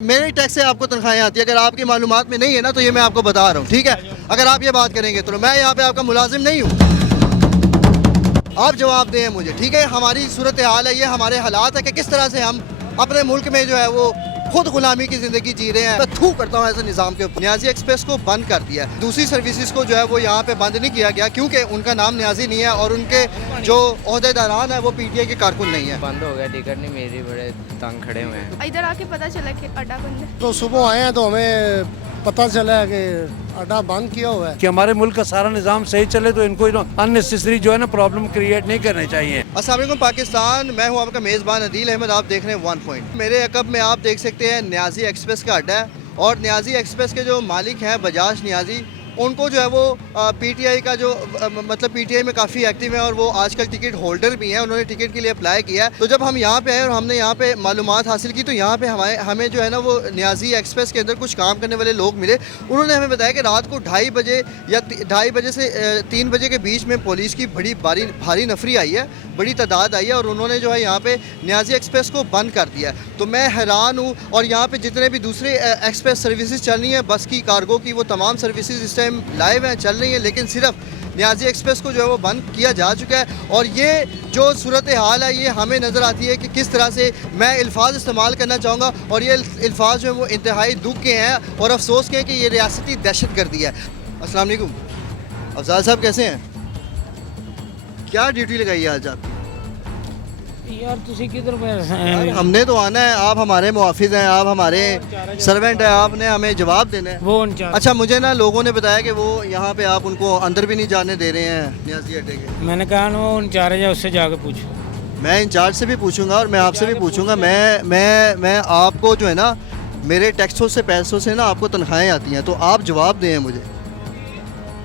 मेरे टैक्स से आपको तनख्वाहें आती है। अगर आपकी मालूमात में नहीं है ना तो ये मैं आपको बता रहा हूँ, ठीक है। अगर आप ये बात करेंगे तो मैं यहाँ पे आपका मुलाजिम नहीं हूँ। आप जवाब दें मुझे, ठीक है। हमारी सूरत हाल है, ये हमारे हालात है कि किस तरह से हम अपने मुल्क में जो है वो खुद गुलामी की ज़िंदगी जी रहे हैं। मैं थू करता हूँ ऐसे निज़ाम के ऊपर। न्याजी एक्सप्रेस को बंद कर दिया है, दूसरी सर्विसेज को जो है वो यहाँ पे बंद नहीं किया गया क्योंकि उनका नाम न्याजी नहीं है और उनके जो ओहदेदारान है वो पीटीआई के कारकुन नहीं है। बंद हो गया, टिकट नहीं मेरी, बड़े तंग खड़े हुए हैं। इधर आके पता चला कि अड्डा बंद है। तो सुबह आए हैं तो हमें पता चला है कि अड्डा बंद किया हुआ है। कि हमारे मुल्क का सारा निज़ाम सही चले तो इनको अननेसेसरी जो है ना प्रॉब्लम क्रिएट नहीं करने चाहिए। अस्सलाम वालेकुम पाकिस्तान, मैं हूं आपका मेज़बान अदील अहमद। आप देख रहे हैं वन पॉइंट। मेरे अकब में आप देख सकते हैं न्याजी एक्सप्रेस का अड्डा है और न्याजी एक्सप्रेस के जो मालिक हैं बजाज न्याजी, उनको जो है वो पीटीआई का जो मतलब पीटीआई में काफ़ी एक्टिव है और वो आजकल टिकट होल्डर भी हैं। उन्होंने टिकट के लिए अप्लाई किया है। तो जब हम यहाँ पे आए और हमने यहाँ पे मालूमात हासिल की तो यहाँ पे हमें जो है ना वो न्याजी एक्सप्रेस के अंदर कुछ काम करने वाले लोग मिले। उन्होंने हमें बताया कि रात को 2:30 बजे या 2:30 बजे से 3 बजे के बीच में पुलिस की बड़ी भारी नफरी आई है, बड़ी तादाद आई है और उन्होंने जो है यहाँ पे न्याजी एक्सप्रेस को बंद कर दिया है। तो मैं हैरान हूँ। और यहाँ पे जितने भी दूसरे एक्सप्रेस सर्विसेज चल रही हैं, बस की, कार्गो की, वो तमाम सर्विसेज इस टाइम लाइव हैं, चल रही हैं, लेकिन सिर्फ न्याजी एक्सप्रेस को जो है वो बंद किया जा चुका है। और ये जो सूरत हाल है ये हमें नज़र आती है कि किस तरह से, मैं अल्फाज इस्तेमाल करना चाहूँगा और ये अल्फाज जो है वो इंतहाई दुख के हैं और अफसोस के हैं कि ये रियासती दहशत गर्दी है। अस्सलाम वालेकुम अफजाल साहब, कैसे हैं? क्या ड्यूटी लगाई है आज आपकी? यार तुसी किधर हमने तो आना है, आप हमारे मुआफिज हैं, आप हमारे सर्वेंट हैं, आपने हमें जवाब देना है। वो इंचार्ज। अच्छा, मुझे ना लोगों ने बताया कि वो यहाँ पे आप उनको अंदर भी नहीं जाने दे रहे हैं न्याजी अड्डे के। मैंने कहा ना वो इंचार्ज है, उससे जाके पूछो। मैं इंचार्ज से भी पूछूंगा और मैं आपसे भी पूछूंगा। मैं आपको जो है ना मेरे टैक्सों से पैसों से ना आपको तनख्वाहें आती हैं, तो आप जवाब दें मुझे।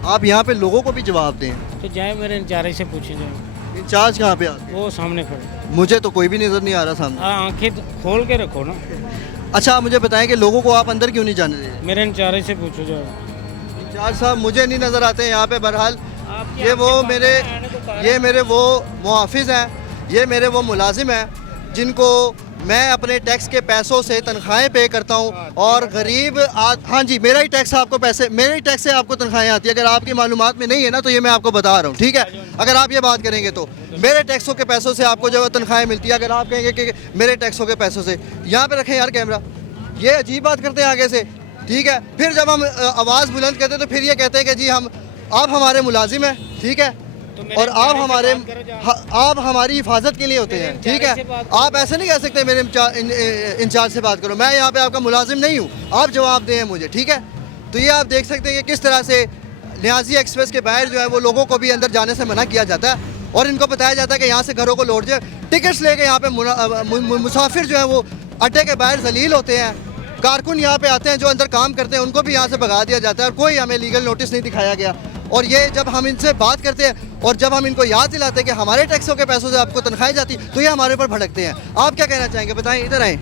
आप यहाँ पे लोगों को भी जवाब दें। तो जाए मेरे इंचार्ज से पूछे जाए। इंचार्ज कहाँ पे आते हैं? वो सामने खड़े। मुझे तो कोई भी नज़र नहीं आ रहा सामने। आंखें खोल के रखो ना। अच्छा, आप मुझे बताएं कि लोगों को आप अंदर क्यों नहीं जाने दे रहे? मेरे इंचार्ज से पूछो जाओ। इंचार्ज साहब मुझे नहीं नज़र आते यहाँ पे। बहरहाल ये मेरे वो मुआफिज हैं, ये मेरे वो मुलाजिम हैं जिनको मैं अपने टैक्स के पैसों से तनख्वाहें पे करता हूँ और गरीब हाँ जी, मेरा ही टैक्स आपको मेरे ही टैक्स से आपको तनख्वाहें आती है। अगर आपकी मालूमात में नहीं है ना तो ये मैं आपको बता रहा हूँ, ठीक है। अगर आप ये बात करेंगे तो मेरे टैक्सों के पैसों से आपको जो है तनख्वाहें मिलती है। अगर आप कहेंगे कि मेरे टैक्सों के पैसों से, यहाँ पे रखें यार कैमरा, ये अजीब बात करते हैं आगे से, ठीक है। फिर जब हम आवाज़ बुलंद करते हैं तो फिर ये कहते हैं कि जी आप हमारे मुलाजिम हैं, ठीक है, और आप हमारी हिफाजत के लिए होते हैं, ठीक है। आप ऐसे नहीं कह सकते मेरे इंचार्ज से बात करो। मैं यहाँ पे आपका मुलाजिम नहीं हूँ, आप जवाब दें मुझे, ठीक है। तो ये आप देख सकते हैं कि किस तरह से न्याजी एक्सप्रेस के बाहर जो है वो लोगों को भी अंदर जाने से मना किया जाता है और इनको बताया जाता है कि यहाँ से घरों को लौट जाए। टिकट्स लेके यहाँ पे मुसाफिर जो है वो अड्डे के बाहर जलील होते हैं। कारकुन यहाँ पे आते हैं जो अंदर काम करते हैं, उनको भी यहाँ से भगा दिया जाता है और कोई हमें लीगल नोटिस नहीं दिखाया गया। और ये जब हम इनसे बात करते हैं और जब हम इनको याद दिलाते हैं कि हमारे टैक्सों के पैसों से आपको तनख्वाहें जाती, तो ये हमारे ऊपर भड़कते हैं। आप क्या कहना चाहेंगे? बताएं, इधर आएँ,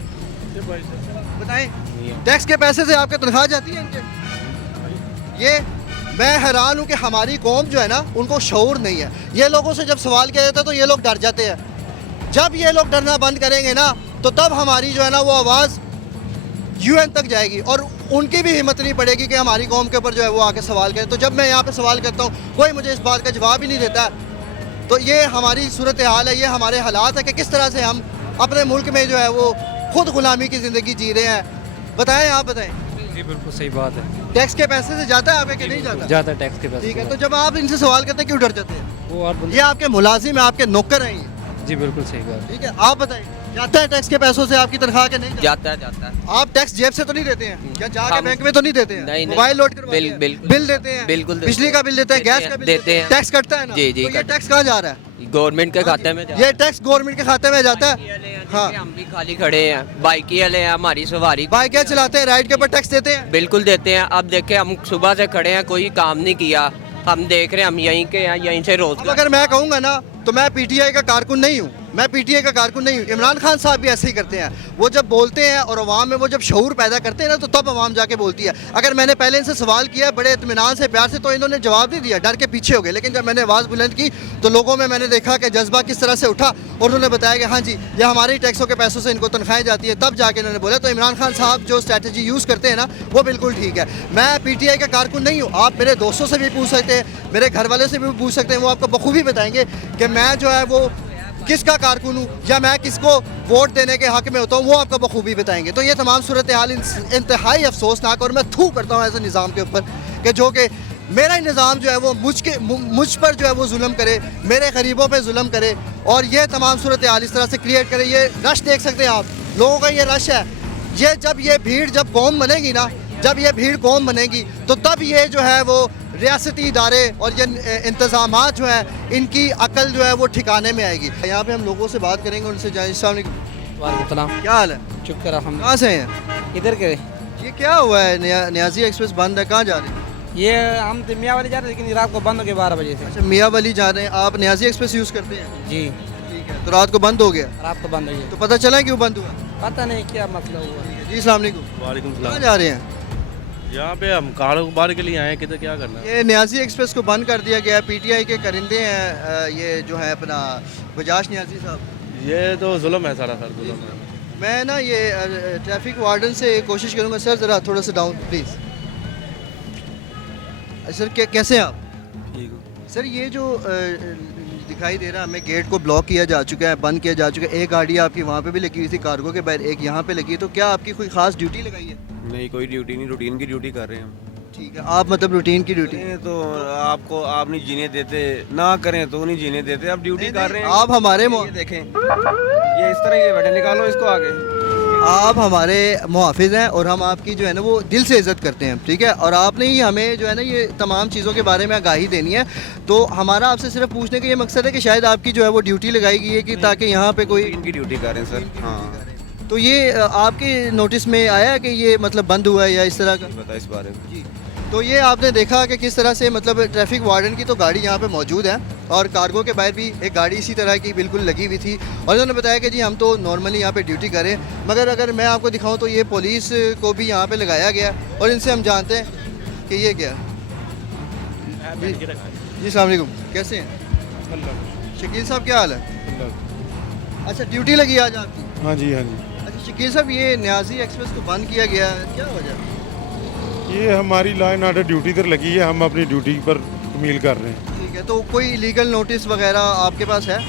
बताएं। टैक्स के पैसे से आपके तनख्वाह जाती है इनके? ये मैं हैरान हूँ कि हमारी कौम जो है ना उनको शऊर नहीं है। ये लोगों से जब सवाल किया जाता है तो ये लोग डर जाते हैं। जब ये लोग डरना बंद करेंगे ना तो तब हमारी जो है ना वो आवाज़ यूएन तक जाएगी और उनकी भी हिम्मत नहीं पड़ेगी कि हमारी कौम के ऊपर जो है वो आके सवाल करें। तो जब मैं यहाँ पे सवाल करता हूँ कोई मुझे इस बात का जवाब ही नहीं देता। तो ये हमारी सूरत हाल है, ये हमारे हालात है कि किस तरह से हम अपने मुल्क में जो है वो खुद गुलामी की ज़िंदगी जी रहे हैं। बताएं, आप बताएं। जी बिल्कुल सही बात है। टैक्स के पैसे से जाता है आपके कि नहीं जाता? जाता है टैक्स के पैसे। ठीक है, तो जब आप इनसे सवाल करते हैं क्यों डर जाते हैं? वो और ये आपके मुलाजिम है, आपके नौकर हैं ये। जी बिल्कुल सही बात। ठीक है, आप बताएं, जाता है टैक्स के पैसों से आपकी तनख्वाह के नहीं जाता है। आप टैक्स जेब से तो नहीं देते हैं या जाके हम- बैंक में तो नहीं देते हैं? नहीं, मोबाइल लोड करवाते हैं? बिल्कुल बिल देते हैं? बिल्कुल देते बिजली का बिल देते हैं, गैस का बिल देते हैं। टैक्स कटता है ना? जी, जी, तो ये कटता है। टैक्स कहाँ जा रहा है? गवर्नमेंट के खाते में ये टैक्स गवर्नमेंट के खाते में जाता है। हाँ, हम भी खाली खड़े हैं, बाइक वाले हैं, हमारी सवारी बाइक क्या चलाते हैं, राइड के ऊपर टैक्स देते हैं? बिल्कुल देते हैं। अब देखे हम सुबह से खड़े हैं, कोई काम नहीं किया, हम देख रहे हैं, हम यहीं के हैं, यहीं से रोज अब अगर मैं कहूँगा ना तो मैं पीटीआई का कारकुन नहीं हूँ, मैं पीटीआई का कारकुन नहीं हूँ। इमरान खान साहब भी ऐसे ही करते हैं, वो जब बोलते हैं और अवाम में वो जब शऊर पैदा करते हैं ना, तो तब अवाम जाके बोलती है। अगर मैंने पहले इनसे सवाल किया बड़े इत्मीनान से, प्यार से, तो इन्होंने जवाब नहीं दिया, डर के पीछे हो गए। लेकिन जब मैंने आवाज़ बुलंद की तो लोगों में मैंने देखा कि जज्बा किस तरह से उठा, और उन्होंने बताया कि हाँ जी ये हमारे ही टैक्सों के पैसों से इनको तनख्वाहें जाती है, तब जाके इन्होंने बोला। तो इमरान खान साहब जो स्ट्रैटेजी यूज़ करते हैं ना, वो बिल्कुल ठीक है। मैं पीटीआई का कारकुन नहीं हूँ। आप मेरे दोस्तों से भी पूछ सकते हैं, मेरे घर वाले से भी पूछ सकते हैं, वो आपको बखूबी बताएंगे कि मैं जो है वो किसका कारकुन हूँ या मैं किसको वोट देने के हक में होता हूँ, वो आपको बखूबी बताएंगे। तो ये तमाम सूरत हाल इंतहाई अफसोसनाक, और मैं थू करता हूँ ऐसे निज़ाम के ऊपर कि जो कि मेरा ही निज़ाम जो है वो मुझ पर जो है वो जुल्म करे, मेरे गरीबों पे जुल्म करे, और ये तमाम सूरत हाल इस तरह से क्रिएट करे। ये रश देख सकते हैं आप, लोगों का ये रश है। ये जब ये भीड़ जब कौम बनेगी ना, जब ये भीड़ कौम बनेगी, तो तब ये जो है वो रियासती इदारे और ये इंतज़ामात जो हैं, इनकी अकल जो है वो ठिकाने में आएगी। यहाँ पे हम लोगों से बात करेंगे, उनसे जाएंगे। वालेकुम क्या हाल है? शुक्र हम कहाँ से हैं? इधर के ये क्या हुआ है? न्याजी एक्सप्रेस बंद है, कहाँ जा रहे हैं? ये हम तो मियाँ वाली जा रहे हैं, लेकिन रात को बंद हो गया 12 बजे से। अच्छा, मियाँ वाली जा रहे हैं। आप न्याजी एक्सप्रेस यूज़ करते हैं? जी ठीक है, तो रात को बंद हो गया, रात को बंद हो गया। तो पता चला क्यों बंद हुआ? पता नहीं क्या मसला हुआ। जी अस्सलाम वालेकुम। वालेकुम कहाँ सलाम। जा रहे हैं? यहाँ पे हम कारोबार के लिए आए हैं, किधर क्या करना है? ये न्याजी एक्सप्रेस को बंद कर दिया गया है। पीटीआई के करिंदे हैं ये जो है अपना बजाज न्याजी साहब। ये तो जुल्म है, सारा सर जुल्म है। मैं ना ये ट्रैफिक वार्डन से कोशिश करूँगा। सर ज़रा थोड़ा सा डाउन प्लीज़। सर कैसे हैं आप? ठीक हो। सर ये जो दिखाई दे रहा है हमें, गेट को ब्लॉक किया जा चुका है, बंद किया जा चुका है। एक गाड़ी आपकी वहाँ पे भी लगी हुई थी कार्गो के बाहर, एक यहाँ पे लगी है। तो क्या आपकी कोई ख़ास ड्यूटी लगाई है? नहीं, कोई ड्यूटी नहीं, रूटीन की ड्यूटी कर रहे हैं हम। ठीक है, आप मतलब रूटीन की ड्यूटी। नहीं तो आपको आप नहीं जीने देते, ना करें तो नहीं जीने देते, आप ड्यूटी कर रहे हैं। आप हमारे ये देखें, ये इस तरह ये बैठे, निकालो इसको आगे। आप हमारे मुहाफिज हैं और हम आपकी जो है ना वो दिल से इज़्ज़त करते हैं, ठीक है। और आपने ही हमें जो है ना ये तमाम चीज़ों के बारे में आगाही देनी है। तो हमारा आपसे सिर्फ पूछने का ये मकसद है कि शायद आपकी जो है वो ड्यूटी लगाई गई है कि ताकि यहाँ पे कोई इनकी ड्यूटी कर रहे हैं सर। हाँ, तो ये आपके नोटिस में आया कि ये मतलब बंद हुआ है या इस तरह का? पता इस बारे में जी। तो ये आपने देखा कि किस तरह से मतलब ट्रैफिक वार्डन की तो गाड़ी यहाँ पे मौजूद है, और कार्गो के बाहर भी एक गाड़ी इसी तरह की बिल्कुल लगी हुई थी। और उन्होंने बताया कि जी हम तो नॉर्मली यहाँ पे ड्यूटी करें, मगर अगर मैं आपको दिखाऊं तो ये पुलिस को भी यहाँ पे लगाया गया, और इनसे हम जानते हैं कि ये क्या। जी अस्सलाम वालेकुम, कैसे हैं? शकील साहब क्या हाल है? अच्छा, ड्यूटी लगी आज आपकी? हाँ जी, हाँ जी। अच्छा शकील साहब, ये न्याजी एक्सप्रेस को बंद किया गया, क्या वजह? ये हमारी लाइन ऑर्डर ड्यूटी इधर लगी है, हम अपनी ड्यूटी पर कमील कर रहे हैं। ठीक है, तो कोई लीगल नोटिस वगैरह आपके पास है?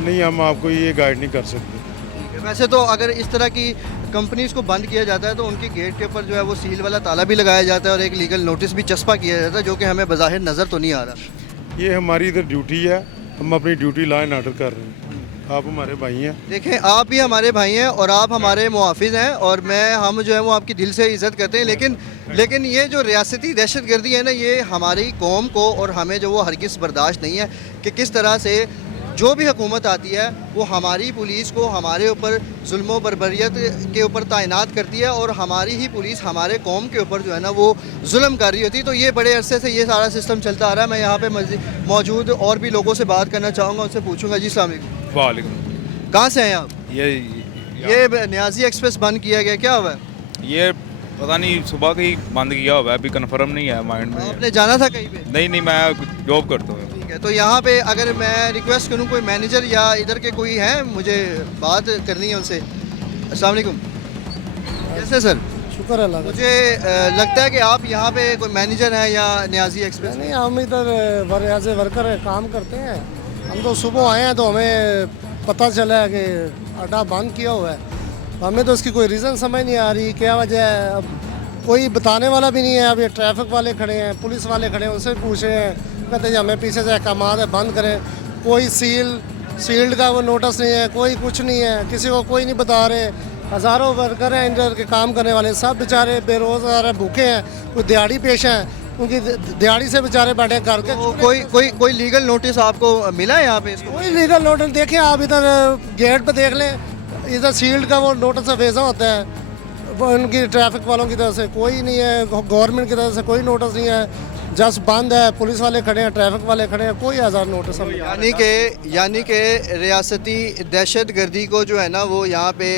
नहीं, हम आपको ये गाइड नहीं कर सकते। ठीक है, वैसे तो अगर इस तरह की कंपनीज को बंद किया जाता है तो उनकी गेट के ऊपर जो है वो सील वाला ताला भी लगाया जाता है और एक लीगल नोटिस भी चस्पा किया जाता है, जो कि हमें बज़ाहिर नज़र तो नहीं आ रहा। ये हमारी इधर ड्यूटी है, हम अपनी ड्यूटी लाइन ऑर्डर कर रहे हैं। आप हमारे भाई हैं। देखें, आप भी हमारे भाई हैं और आप हमारे मुहाफिज हैं, और हम जो है वो आपकी दिल से इज़्ज़त करते हैं। लेकिन ये जो रियासती दहशतगर्दी है ना, ये हमारी कौम को और हमें जो वो हरगिज़ बर्दाश्त नहीं है कि किस तरह से जो भी हुकूमत आती है वो हमारी पुलिस को हमारे ऊपर जुल्म बर्बरियत के ऊपर तैनात करती है, और हमारी ही पुलिस हमारे कौम के ऊपर जो है ना वो जुल्म कर रही होती है। तो ये बड़े अरसे से ये सारा सिस्टम चलता आ रहा है। मैं यहाँ पे मौजूद और भी लोगों से बात करना चाहूँगा, उनसे पूछूंगा। जी अस्सलाम वालेकुम। वालेकुम। कहाँ से हैं आप? ये न्याजी एक्सप्रेस बंद किया गया, क्या हुआ है? ये पता नहीं, सुबह का ही बंद किया हुआ है, अभी कंफर्म नहीं है माइंड में। आपने जाना था कहीं पे? नहीं, मैं जॉब करता हूँ। ठीक है, तो यहाँ पे अगर मैं रिक्वेस्ट करूँ, कोई मैनेजर या इधर के कोई है, मुझे बात करनी है उनसे। अस्सलाम वालेकुम। कैसे सर? शुक्र है अल्लाह का। मुझे लगता है कि आप यहाँ पे कोई मैनेजर हैं या न्याजी एक्सप्रेस? नहीं, हम इधर एज ए वर्कर काम करते हैं। हम तो सुबह आए हैं तो हमें पता चला है कि अड्डा बंद किया हुआ है। हमें तो इसकी कोई रीज़न समझ नहीं आ रही, क्या वजह है। अब कोई बताने वाला भी नहीं है। अब ये ट्रैफिक वाले खड़े हैं, पुलिस वाले खड़े हैं, उनसे पूछ रहे हैं, कहते हैं हमें पीछे से अहकाम है बंद करें। कोई सील्ड का वो नोटिस नहीं है, कोई कुछ नहीं है, किसी को कोई नहीं बता रहे। हज़ारों वर्कर हैं इधर के काम करने वाले, सब बेचारे बेरोज़गार हैं, भूखे हैं, कोई दिहाड़ी पेश हैं, क्योंकि दिहाड़ी से बेचारे बैठे घर के। कोई लीगल नोटिस आपको मिला है यहाँ पे? कोई लीगल नोटिस देखें आप, इधर गेट पे देख लें, इधर शील्ड का वो नोटिस भेजा होता है वो उनकी ट्रैफिक वालों की तरफ से, कोई नहीं है। गवर्नमेंट की तरफ से कोई नोटिस नहीं है। जस्ट बंद है, पुलिस वाले खड़े हैं, ट्रैफिक वाले खड़े हैं, कोई आज़ाद नोटिस हम यानी कि रियासती दहशत गर्दी को जो है ना वो यहाँ पे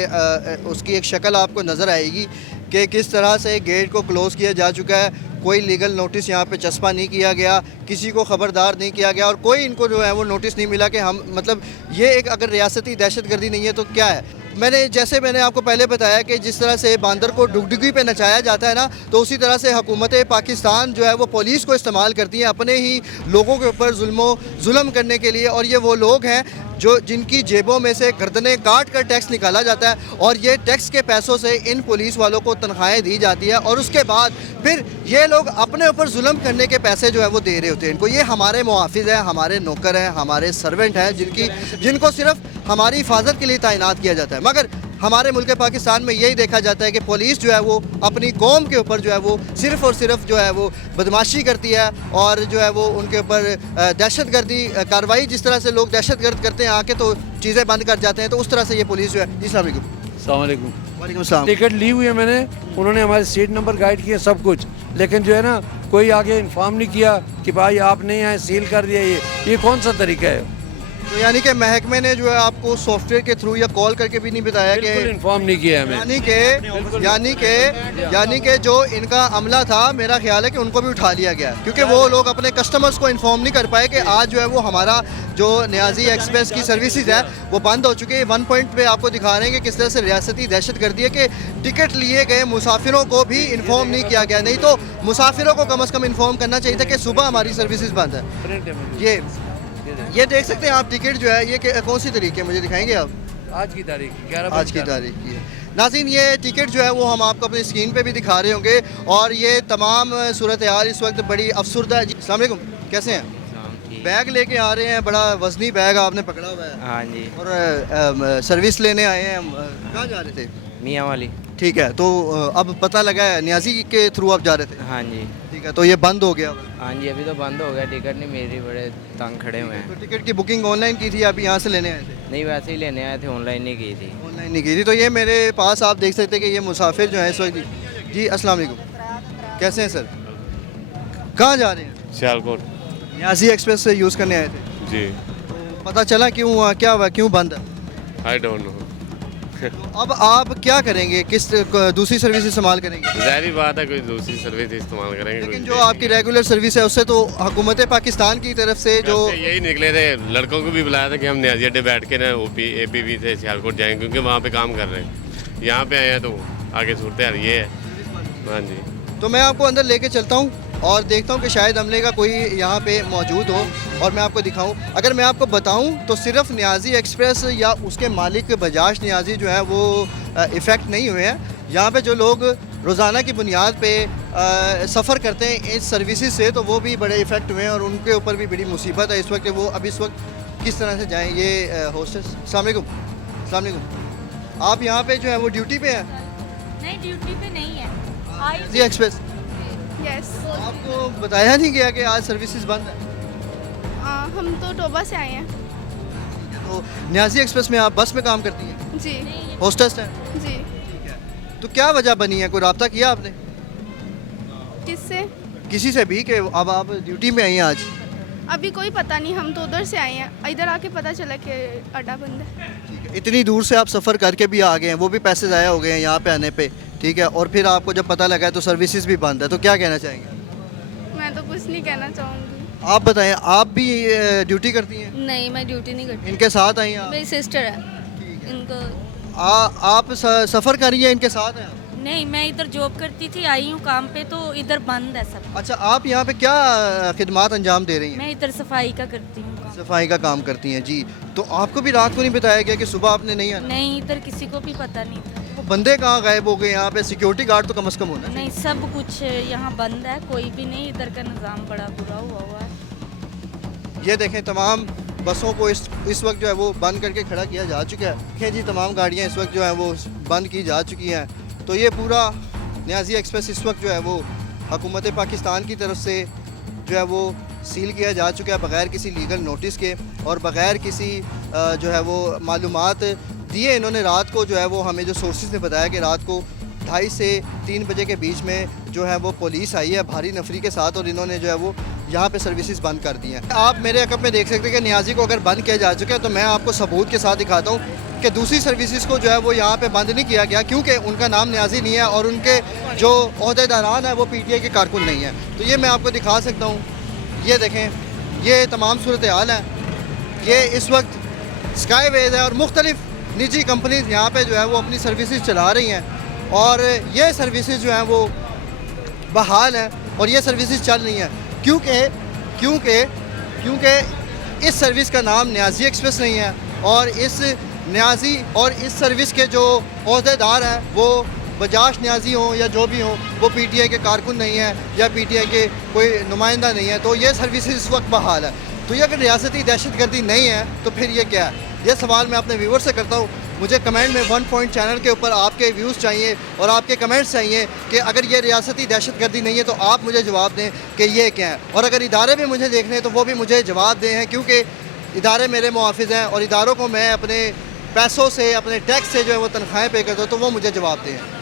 उसकी एक शक्ल आपको नज़र आएगी कि किस तरह से गेट को क्लोज़ किया जा चुका है। कोई लीगल नोटिस यहाँ पे चस्पा नहीं किया गया, किसी को ख़बरदार नहीं किया गया और कोई इनको जो है वो नोटिस नहीं मिला कि हम मतलब ये एक अगर रियासती दहशत गर्दी नहीं है तो क्या है। मैंने आपको पहले बताया कि जिस तरह से बांदर को डुगडुगी पे नचाया जाता है ना, तो उसी तरह से हुकूमत पाकिस्तान जो है वो पुलिस को इस्तेमाल करती है अपने ही लोगों के ऊपर जुल्म करने के लिए। और ये वो लोग हैं जो जिनकी जेबों में से गर्दनें काट कर टैक्स निकाला जाता है और ये टैक्स के पैसों से इन पुलिस वालों को तनख्वाहें दी जाती है और उसके बाद फिर ये लोग अपने ऊपर जुल्म करने के पैसे जो है वो दे रहे होते हैं इनको। ये हमारे मुहाफिज हैं, हमारे नौकर हैं, हमारे सर्वेंट हैं जिनको सिर्फ हमारी हिफाजत के लिए तैनात किया जाता है। मगर हमारे मुल्क पाकिस्तान में यही देखा जाता है कि पुलिस जो है वो अपनी कौम के ऊपर जो है वो सिर्फ़ और सिर्फ जो है वो बदमाशी करती है और जो है वो उनके ऊपर दहशत गर्दी कार्रवाई, जिस तरह से लोग दहशत गर्द करते हैं आके तो चीज़ें बंद कर जाते हैं, तो उस तरह से ये पुलिस जो है। जी अस्सलाम वालेकुम। वालेकुम अस्सलाम। टिकट ली हुई है मैंने, उन्होंने हमारे सीट नंबर गाइड किए सब कुछ, लेकिन जो है ना कोई आगे इन्फॉर्म नहीं किया कि भाई आप नहीं आए, सील कर दिया। ये कौन सा तरीका है? तो यानी कि महकमे ने जो है आपको सॉफ्टवेयर के थ्रू या कॉल करके भी नहीं बताया कि इन्फॉर्म नहीं किया हमें। यानी कि जो इनका अमला था, मेरा ख्याल है कि उनको भी उठा लिया गया क्योंकि वो लोग अपने कस्टमर्स को इन्फॉर्म नहीं कर पाए कि आज जो है वो हमारा जो न्याजी एक्सप्रेस की सर्विसेज है वो बंद हो चुकी है। 1 पॉइंट पे आपको दिखा रहे हैं कि किस तरह से रियासती दहशत गर्दी है कि टिकट लिए गए मुसाफिरों को भी इन्फॉर्म नहीं किया गया। नहीं तो मुसाफिरों को कम अज़ कम इन्फॉर्म करना चाहिए था कि सुबह हमारी सर्विसेज बंद है। ये देख सकते हैं आप टिकट जो है ये कौन सी तारीख है, मुझे दिखाएंगे आप? आज की तारीख 11 आज की तारीख की है। नाज़रीन, ये टिकट जो है वो हम आपको अपनी स्क्रीन पे भी दिखा रहे होंगे और ये तमाम सूरत हाल इस वक्त बड़ी अफसरदा है। अस्सलाम वालेकुम, कैसे हैं? बैग लेके आ रहे हैं, बड़ा वजनी बैग आपने पकड़ा हुआ है। हाँ जी। और सर्विस लेने आए हैं। कहाँ जा रहे थे? मियाँ वाली। ठीक है, तो अब पता लगा है न्याजी के थ्रू आप जा रहे थे? हाँ जी। ठीक है, तो ये बंद हो गया? हाँ जी, अभी तो बंद हो गया, टिकट नहीं मेरी, बड़े तंग खड़े हुए हैं। तो टिकट की बुकिंग ऑनलाइन की थी, आप यहाँ से लेने आए थे? नहीं, वैसे ही लेने आए थे, ऑनलाइन नहीं की थी। ऑनलाइन नहीं की थी। तो ये मेरे पास आप देख सकते हैं कि ये मुसाफिर जो है इस वक्त। जी अस्सलाम वालेकुम, कैसे हैं सर? कहाँ जा रहे हैं? सियालकोट। न्याजी एक्सप्रेस से यूज़ करने आए थे जी। तो पता चला क्यों हुआ, क्या हुआ, क्यों बंद है? I don't know. तो अब आप क्या करेंगे, किस दूसरी सर्विस इस्तेमाल करेंगे? ज़ाहिर बात है कोई दूसरी सर्विस इस्तेमाल करेंगे। लेकिन जो आपकी रेगुलर सर्विस है उससे तो हुकूमत पाकिस्तान की तरफ से जो यही निकले थे, लड़कों को भी बुलाया था कि हम न्याजी अड्डे बैठ के ना APV से सियालकोट जाएंगे क्योंकि वहाँ पे काम कर रहे हैं। यहाँ पे आए हैं तो आगे सूरत हाल ये है। हाँ जी। तो मैं आपको अंदर लेके चलता हूँ और देखता हूँ कि शायद अमले का कोई यहाँ पे मौजूद हो और मैं आपको दिखाऊं। अगर मैं आपको बताऊं तो सिर्फ न्याजी एक्सप्रेस या उसके मालिक बजाज न्याजी जो है वो इफ़ेक्ट नहीं हुए हैं। यहाँ पे जो लोग रोज़ाना की बुनियाद पे सफ़र करते हैं इस सर्विसेज से, तो वो भी बड़े इफ़ेक्ट हुए हैं और उनके ऊपर भी बड़ी मुसीबत है इस वक्त। वो अब इस वक्त किस तरह से जाएँ? ये होस्टेस, अस्सलाम वालेकुम, आप यहाँ पे जो है वो ड्यूटी पे हैं? नहीं, ड्यूटी पे नहीं है। न्याजी एक्सप्रेस। यस। आपको बताया नहीं गया कि आज सर्विसेज बंद है? हम तो टोबा से आए हैं। तो न्याजी एक्सप्रेस में आप बस में काम करती हैं? जी। होस्टेस हैं? जी। ठीक है, तो क्या वजह बनी है? कोई रब्ता किया आपने किससे? किसी से भी कि अब आप ड्यूटी में आई हैं आज? अभी कोई पता नहीं, हम तो उधर से आए हैं, इधर आके पता चला कि अड्डा बंद है। ठीक है, इतनी दूर से आप सफ़र करके भी आ गए हैं, वो भी पैसे ज़ाया हो गए हैं यहाँ पे आने पे, ठीक है, और फिर आपको जब पता लगा है तो सर्विसेज भी बंद है, तो क्या कहना चाहेंगे? मैं तो कुछ नहीं कहना चाहूँगी। आप बताएं, आप भी ड्यूटी करती हैं? नहीं, मैं ड्यूटी नहीं करती। इनके साथ आई हैं आप? मेरी सिस्टर है, इनको। आप सफ़र कर रही हैं, इनके साथ हैं? नहीं, मैं इधर जॉब करती थी, आई हूँ काम पे, तो इधर बंद है सब। अच्छा, आप यहाँ पे क्या खिदमात अंजाम दे रही हैं? मैं इधर सफाई का करती हूँ। सफाई का काम करती हैं जी। तो आपको भी रात को नहीं बताया गया कि सुबह आपने नहीं आना? नहीं, इधर किसी को भी पता नहीं था। वो बंदे कहाँ गायब हो गए? यहाँ पे सिक्योरिटी गार्ड तो कम से कम होना चाहिए। नहीं, सब कुछ यहाँ बंद है, कोई भी नहीं, इधर का निज़ाम बड़ा बुरा हुआ है। ये देखें, तमाम बसों को इस वक्त जो है वो बंद करके खड़ा किया जा चुका है। देखें जी, तमाम गाड़ियाँ इस वक्त जो है वो बंद की जा चुकी हैं। तो ये पूरा न्याजी एक्सप्रेस इस वक्त जो है वो हुकूमत पाकिस्तान की तरफ से जो है वो सील किया जा चुका है बग़ैर किसी लीगल नोटिस के और बग़ैर किसी जो है वो मालूमात दिए। इन्होंने रात को जो है वो हमें जो सोर्सेज ने बताया कि रात को 2:30 से 3 बजे के बीच में जो है वो पुलिस आई है भारी नफरी के साथ, और इन्होंने जो है वो यहाँ पे सर्विसेज बंद कर दी हैं। आप मेरे अकब में देख सकते हैं कि नियाजी को अगर बंद किया जा चुका है, तो मैं आपको सबूत के साथ दिखाता हूँ कि दूसरी सर्विसेज को जो है वो यहाँ पे बंद नहीं किया गया, क्योंकि उनका नाम नियाजी नहीं है और उनके जो ओहदेदारान है वो PTI के कारकुन नहीं है। तो ये मैं आपको दिखा सकता हूँ, ये देखें, ये तमाम सूरत हाल है। ये इस वक्त स्काईवेज है और मुख्तलिफ निजी कंपनीज यहाँ पे जो है वो अपनी सर्विसेज चला रही हैं, और ये सर्विसेज जो हैं वो बहाल हैं और ये सर्विसेज चल रही हैं, क्योंकि इस सर्विस का नाम नियाजी एक्सप्रेस नहीं है, और इस नियाजी और इस सर्विस के जो ओहदेदार हैं वो बजाज नियाजी हों या जो भी हों, वो PTI के कारकुन नहीं है या PTI के कोई नुमाइंदा नहीं है। तो ये सर्विसेज इस वक्त बहाल है। तो ये अगर रियासती दहशतगर्दी नहीं है तो फिर ये क्या है? ये सवाल मैं अपने व्यूवर से करता हूँ। मुझे कमेंट में 1 पॉइंट चैनल के ऊपर आपके व्यूज़ चाहिए और आपके कमेंट्स चाहिए कि अगर ये रियासती दहशतगर्दी नहीं है तो आप मुझे जवाब दें कि ये क्या है, और अगर इदारे भी मुझे देखने हैं तो वो भी मुझे जवाब दें हैं, क्योंकि इदारे मेरे मुआफिज हैं और इदारों को मैं अपने पैसों से, अपने टैक्स से जो है वो तनख्वाहें पे करता हूँ, तो वो मुझे जवाब दें।